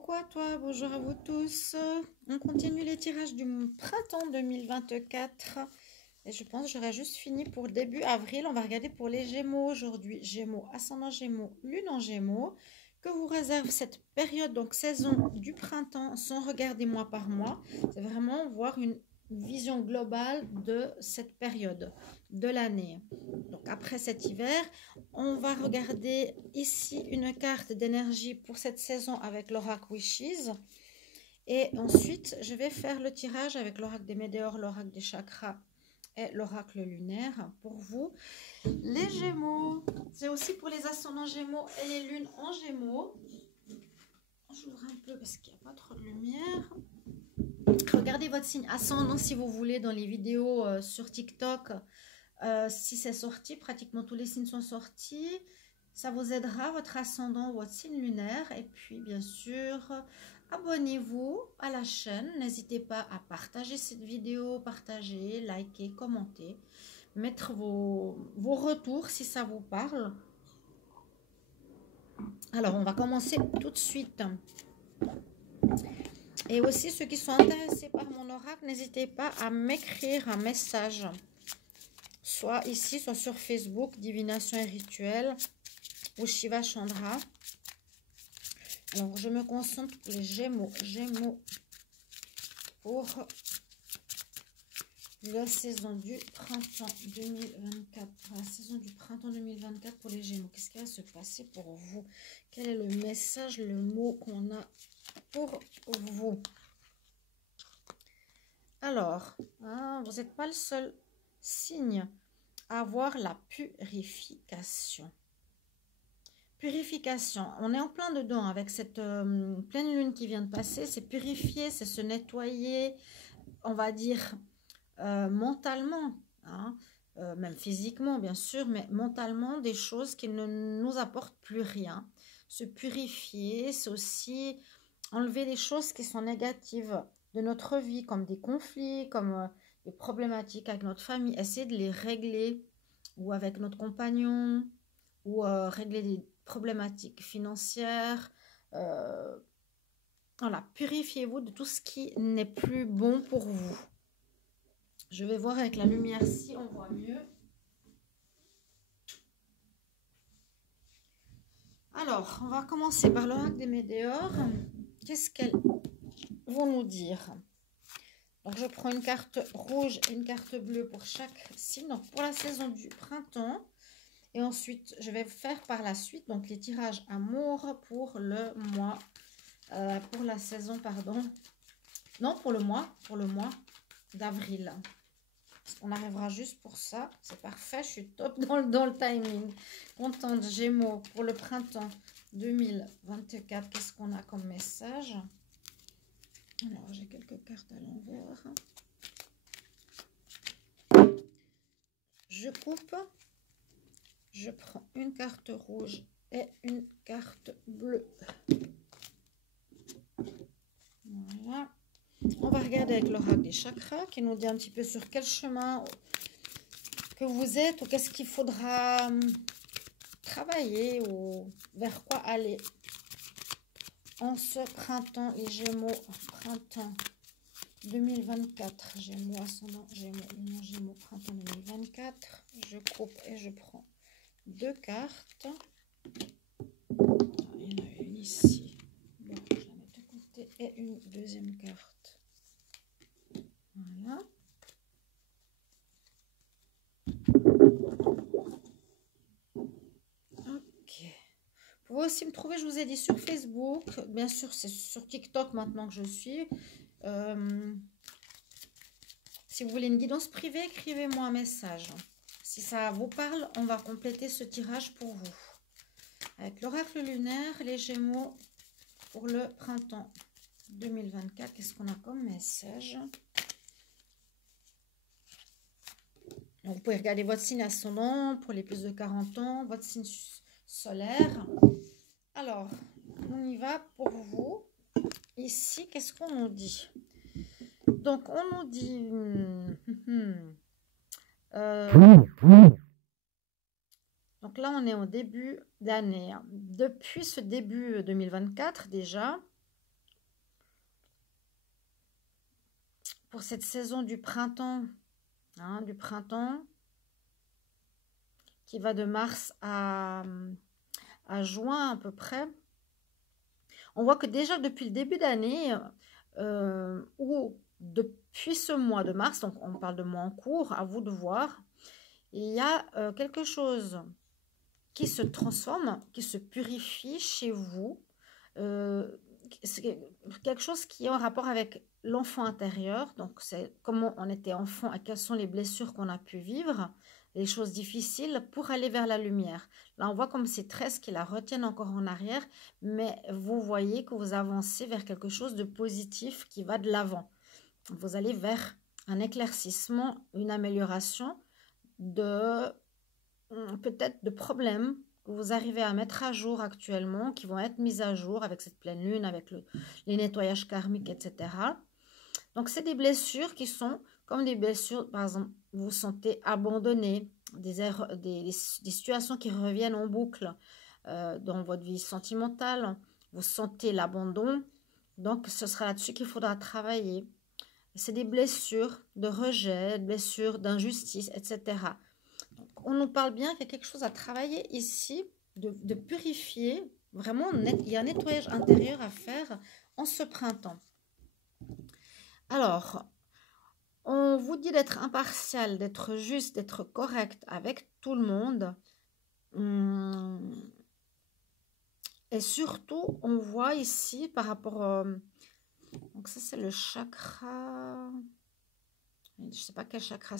Coucou à toi, bonjour à vous tous. On continue les tirages du printemps 2024. Et je pense que j'aurai juste fini pour début avril. On va regarder pour les Gémeaux aujourd'hui. Gémeaux, ascendant Gémeaux, lune en Gémeaux. Que vous réserve cette période, donc saison du printemps, sans regarder mois par mois. C'est vraiment voir une vision globale de cette période de l'année. Donc après cet hiver, on va regarder ici une carte d'énergie pour cette saison avec l'oracle Wishes. Et ensuite, je vais faire le tirage avec l'oracle des Météores, l'oracle des chakras et l'oracle lunaire pour vous. Les Gémeaux, c'est aussi pour les ascendants Gémeaux et les lunes en Gémeaux. J'ouvre un peu parce qu'il n'y a pas trop de lumière. Regardez votre signe ascendant si vous voulez dans les vidéos sur TikTok. Si c'est sorti, pratiquement tous les signes sont sortis. Ça vous aidera, votre ascendant, votre signe lunaire. Et puis, bien sûr, abonnez-vous à la chaîne. N'hésitez pas à partager cette vidéo, partager, liker, commenter. Mettre vos retours si ça vous parle. Alors, on va commencer tout de suite. Et aussi, ceux qui sont intéressés par mon oracle, n'hésitez pas à m'écrire un message. Soit ici, soit sur Facebook, Divination et Rituel, ou Shiva Chandra. Alors, je me concentre pour les Gémeaux. Gémeaux pour la saison du printemps 2024. Pour la saison du printemps 2024 pour les Gémeaux. Qu'est-ce qui va se passer pour vous? Quel est le message, le mot qu'on a pour vous? Alors, hein, vous n'êtes pas le seul signe à avoir la purification. Purification, on est en plein dedans avec cette pleine lune qui vient de passer. C'est purifier, c'est se nettoyer, on va dire mentalement, hein, même physiquement bien sûr, mais mentalement des choses qui ne nous apportent plus rien. Se purifier, c'est aussi enlever les choses qui sont négatives de notre vie, comme des conflits, comme des problématiques avec notre famille, essayer de les régler, ou avec notre compagnon, ou régler des problématiques financières. Voilà, purifiez-vous de tout ce qui n'est plus bon pour vous. Je vais voir avec la lumière si on voit mieux. Alors, on va commencer par l'oracle des Météores. Qu'est-ce qu'elles vont nous dire? Donc, je prends une carte rouge et une carte bleue pour chaque signe. Donc, pour la saison du printemps. Et ensuite, je vais faire par la suite donc les tirages amour pour le mois, pour la saison, pardon. Non, pour le mois d'avril. On arrivera juste pour ça. C'est parfait, je suis top dans le timing. Contente, Gémeaux, pour le printemps 2024. Qu'est-ce qu'on a comme message? Alors, j'ai quelques cartes à l'envers. Je coupe. Je prends une carte rouge et une carte bleue. Voilà. On va regarder avec l'oracle des chakras qui nous dit un petit peu sur quel chemin que vous êtes ou qu'est-ce qu'il faudra travailler ou vers quoi aller en ce printemps, les Gémeaux, printemps 2024. Gémeaux, ascendant Gémeaux, union Gémeaux, printemps 2024. Je coupe et je prends deux cartes. Il y en a une ici. Bon, je la mets de côté. Et une deuxième carte. Voilà. Ok. Vous pouvez aussi me trouver, je vous ai dit, sur Facebook. Bien sûr, c'est sur TikTok maintenant que je suis. Si vous voulez une guidance privée, écrivez-moi un message. Si ça vous parle, on va compléter ce tirage pour vous. Avec l'oracle lunaire, les Gémeaux pour le printemps 2024. Qu'est-ce qu'on a comme message? Donc, vous pouvez regarder votre signe ascendant pour les plus de 40 ans, votre signe solaire. Alors, on y va pour vous. Ici, qu'est-ce qu'on nous dit? Donc, on nous dit... donc là, on est au début d'année. Depuis ce début 2024 déjà, pour cette saison du printemps, hein, qui va de mars à juin à peu près. On voit que déjà depuis le début d'année, ou depuis ce mois de mars, donc on parle de mois en cours, à vous de voir, il y a quelque chose qui se transforme, qui se purifie chez vous. C'est quelque chose qui est en rapport avec l'enfant intérieur. Donc, c'est comment on était enfant et quelles sont les blessures qu'on a pu vivre, les choses difficiles pour aller vers la lumière. Là, on voit comme ces tresses qui la retiennent encore en arrière, mais vous voyez que vous avancez vers quelque chose de positif qui va de l'avant. Vous allez vers un éclaircissement, une amélioration de peut-être de problèmes que vous arrivez à mettre à jour actuellement, qui vont être mis à jour avec cette pleine lune, avec les nettoyages karmiques, etc. Donc, c'est des blessures qui sont comme des blessures, par exemple, vous vous sentez abandonné, des situations qui reviennent en boucle dans votre vie sentimentale, vous sentez l'abandon, donc ce sera là-dessus qu'il faudra travailler. C'est des blessures de rejet, des blessures d'injustice, etc. Donc, on nous parle bien qu'il y a quelque chose à travailler ici, de purifier, vraiment, il y a un nettoyage intérieur à faire en ce printemps. Alors, on vous dit d'être impartial, d'être juste, d'être correct avec tout le monde. Et surtout, on voit ici par rapport... donc ça, c'est le chakra... Je ne sais pas quel chakra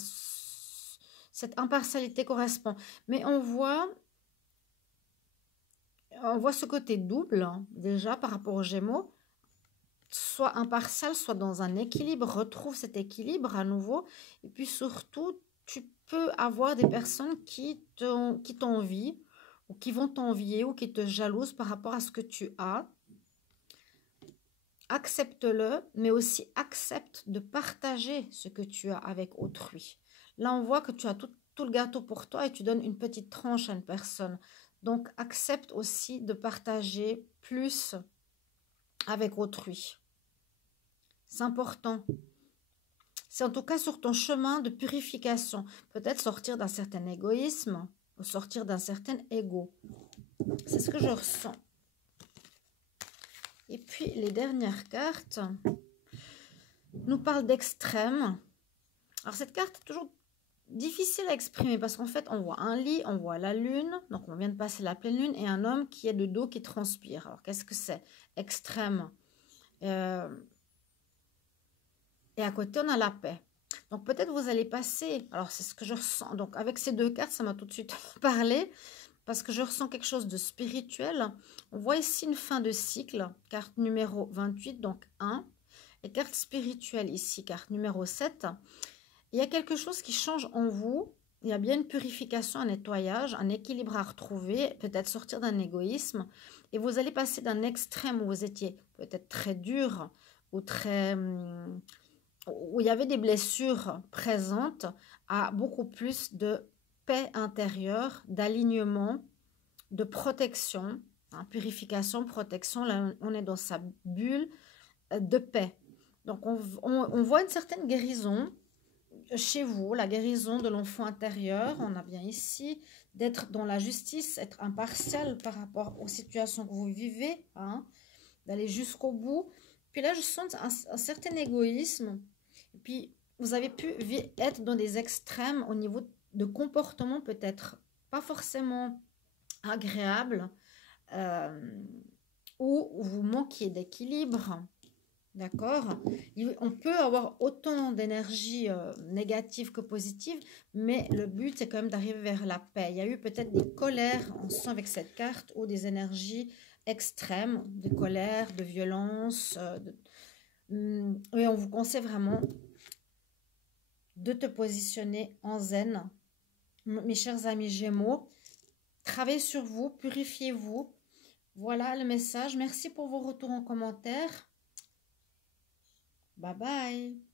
cette impartialité correspond. Mais on voit ce côté double, hein, déjà, par rapport aux Gémeaux. Soit impartial, soit dans un équilibre, retrouve cet équilibre à nouveau. Et puis surtout, tu peux avoir des personnes qui t'envient, ou qui vont t'envier, ou qui te jalousent par rapport à ce que tu as. Accepte-le, mais aussi accepte de partager ce que tu as avec autrui. Là, on voit que tu as tout le gâteau pour toi et tu donnes une petite tranche à une personne. Donc, accepte aussi de partager plus avec autrui. C'est important. C'est en tout cas sur ton chemin de purification. Peut-être sortir d'un certain égoïsme ou sortir d'un certain ego. C'est ce que je ressens. Et puis, les dernières cartes nous parlent d'extrême. Alors, cette carte est toujours difficile à exprimer parce qu'en fait, on voit un lit, on voit la lune. Donc, on vient de passer la pleine lune et un homme qui est de dos, qui transpire. Alors, qu'est-ce que c'est? Extrême. Et à côté, on a la paix. Donc, peut-être vous allez passer... Alors, c'est ce que je ressens. Donc, avec ces deux cartes, ça m'a tout de suite parlé. Parce que je ressens quelque chose de spirituel. On voit ici une fin de cycle. Carte numéro 28, donc 1. Et carte spirituelle ici, carte numéro 7. Il y a quelque chose qui change en vous. Il y a bien une purification, un nettoyage, un équilibre à retrouver. Peut-être sortir d'un égoïsme. Et vous allez passer d'un extrême où vous étiez peut-être très dur ou très... où il y avait des blessures présentes, à beaucoup plus de paix intérieure, d'alignement, de protection, hein, purification, protection. Là, on est dans sa bulle de paix. Donc, on voit une certaine guérison chez vous, la guérison de l'enfant intérieur. On a bien ici d'être dans la justice, être impartial par rapport aux situations que vous vivez, hein, d'aller jusqu'au bout. Puis là, je sens un certain égoïsme. Et puis, vous avez pu être dans des extrêmes au niveau de comportement peut-être pas forcément agréable, où vous manquiez d'équilibre. D'accord? On peut avoir autant d'énergie négative que positive, mais le but, c'est quand même d'arriver vers la paix. Il y a eu peut-être des colères, on sent avec cette carte, ou des énergies extrêmes, de colère, de violence. Et on vous conseille vraiment de te positionner en zen. Mes chers amis Gémeaux, travaillez sur vous, purifiez-vous. Voilà le message. Merci pour vos retours en commentaire. Bye bye.